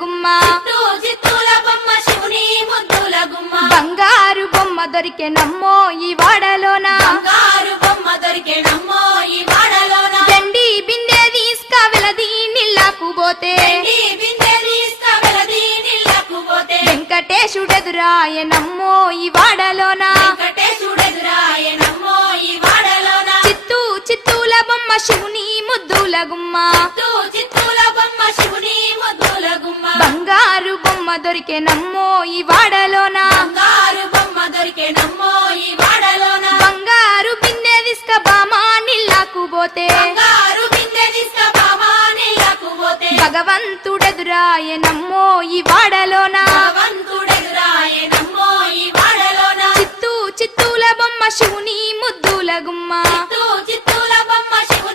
గుమ్మ చిత్తూల బొమ్మ శివుని ముద్దుల గుమ్మ బంగారు బొమ్మ దొరికే నమ్మో ఈ వాడలోన బంగారు బొమ్మ దొరికే నమ్మో ఈ వాడలోన దండి బిందె తీసుక వెలది నీళ్ళకు పోతే బిందె తీసుక వెలది నీళ్ళకు పోతే వెంకటేశుడెదురాయ నమ్మో ఈ వాడలోన వెంకటేశుడెదురాయ నమ్మో ఈ వాడలోన చిత్తూల బొమ్మ శివుని ముద్దుల గుమ్మ చిత్తూల బొమ్మ శివుని ముద్దుల గుమ్మ బంగారు బొమ్మ దొరికే నమ్మో ఈ వాడలోన బంగారు బొమ్మ దొరికే నమ్మో ఈ వాడలోన బంగారు బిందె తీసుక బామా నీళ్ళకు పోతే బంగారు బిందె తీసుక బామా నీళ్ళకు పోతే భగవంతుడెదురాయ నమ్మో ఈ వాడలోన భగవంతుడెదురాయ నమ్మో ఈ వాడలోన చిత్తూల బొమ్మ శివుని ముద్దుల గుమ్మ